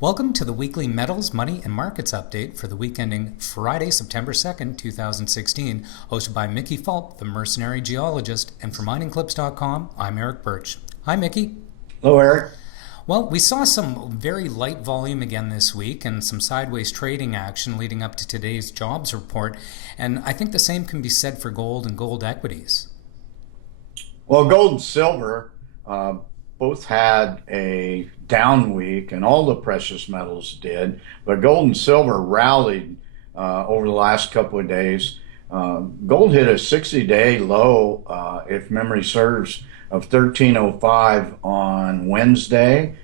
Welcome to the weekly Metals, Money, and Markets update for the week ending Friday, September 2nd, 2016, hosted by Mickey Fulp, the Mercenary Geologist, and for miningclips.com, I'm Erick Bertsch. Hi, Mickey. Hello, Eric. Well, we saw some very light volume again this week and some sideways trading action leading up to today's jobs report, and I think the same can be said for gold and gold equities. Well, gold and silver both had a down week, and all the precious metals did, but gold and silver rallied over the last couple of days. Gold hit a 60-day low, if memory serves, of 1305 on Wednesday,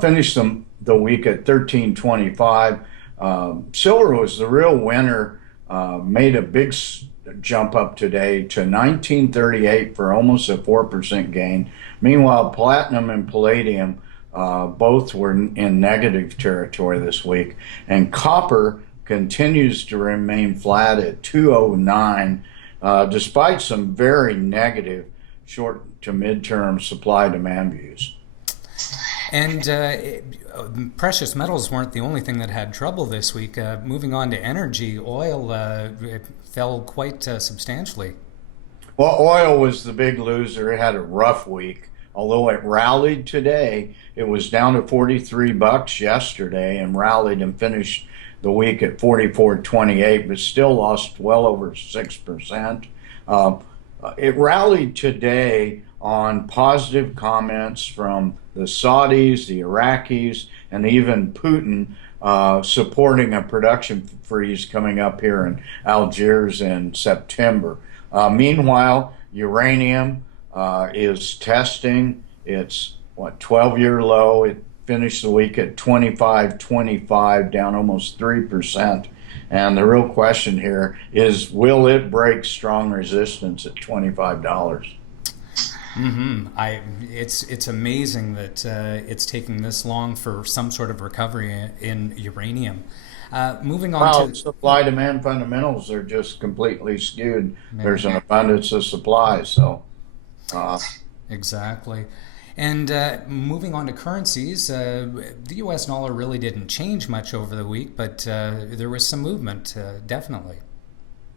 finished the week at 1325. Silver was the real winner, made a big jump up today to 1938 for almost a 4% gain. Meanwhile, platinum and palladium both were in negative territory this week, and copper continues to remain flat at 209 despite some very negative short to midterm supply demand views. And precious metals weren't the only thing that had trouble this week. Moving on to energy, oil it fell quite substantially. Well, oil was the big loser. It had a rough week. Although it rallied today, it was down to $43 yesterday and rallied and finished the week at 44.28, but still lost well over 6%. It rallied today on positive comments from the Saudis, the Iraqis, and even Putin supporting a production freeze coming up here in Algiers in September. Meanwhile, uranium is testing its 12-year low. It finished the week at 25.25, down almost 3%. And the real question here is, will it break strong resistance at $25? It's amazing that it's taking this long for some sort of recovery in uranium. Moving on Well, to supply-demand fundamentals are just completely skewed. There's an abundance of supply, so... Exactly. And moving on to currencies, the U.S. dollar really didn't change much over the week, but there was some movement, definitely.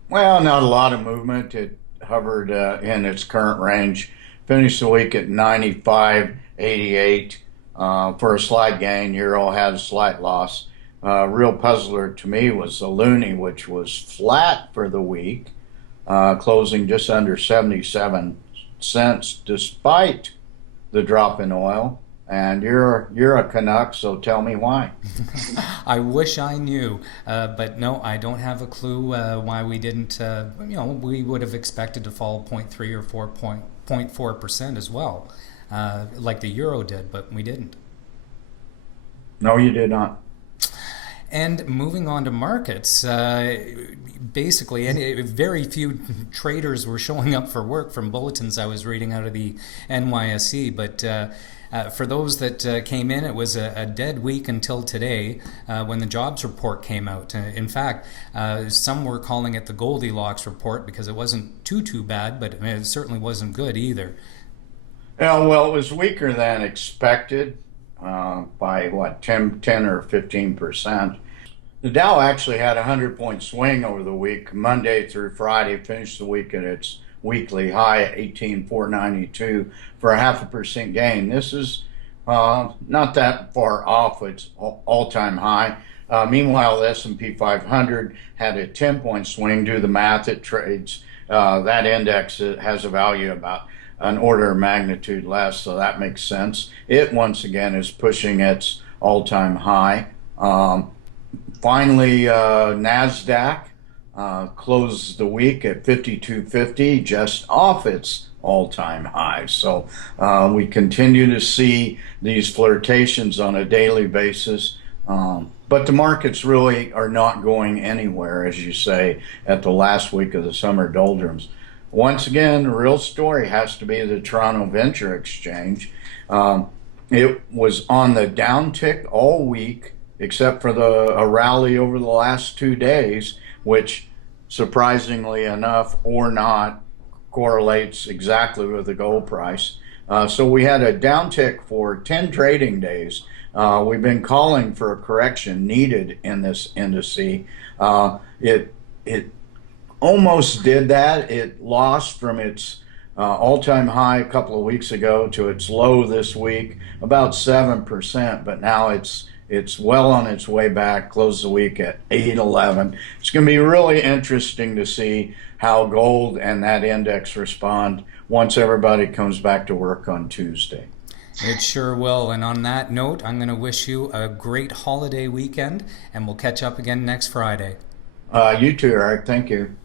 Well, not a lot of movement. It hovered in its current range. Finished the week at 95.88 for a slight gain. Euro had a slight loss. Real puzzler to me was the loonie, which was flat for the week, closing just under 77 cents despite the drop in oil. And you're a Canuck, so tell me why. I wish I knew, but no, I don't have a clue why we didn't. We would have expected to fall 0.3 or 4.4% as well, like the euro did, but we didn't. No, you did not. And moving on to markets, basically, very few traders were showing up for work from bulletins I was reading out of the NYSE. But for those that came in, it was a dead week until today when the jobs report came out. In fact, some were calling it the Goldilocks report because it wasn't too bad, but it certainly wasn't good either. Yeah, well, it was weaker than expected by 10 or 15%. The Dow actually had a 100-point swing over the week, Monday through Friday, finished the week at its weekly high at 18,492 for a 0.5% gain. This is not that far off its all-time high. Meanwhile, the S&P 500 had a 10-point swing. Do the math, it trades. That index has a value about an order of magnitude less, so that makes sense. It once again is pushing its all-time high. Finally, NASDAQ closed the week at 5250, just off its all-time high. So we continue to see these flirtations on a daily basis. But the markets really are not going anywhere, as you say, at the last week of the summer doldrums. Once again, the real story has to be the Toronto Venture Exchange. It was on the downtick all week, except for a rally over the last 2 days, which, surprisingly enough or not, correlates exactly with the gold price. So we had a downtick for 10 trading days. We've been calling for a correction needed in this indice. It almost did that. It lost from its all-time high a couple of weeks ago to its low this week, about 7%, but now it's well on its way back, closed the week at 811. It's going to be really interesting to see how gold and that index respond once everybody comes back to work on Tuesday. It sure will. And on that note, I'm going to wish you a great holiday weekend, and we'll catch up again next Friday. You too, Eric. Thank you.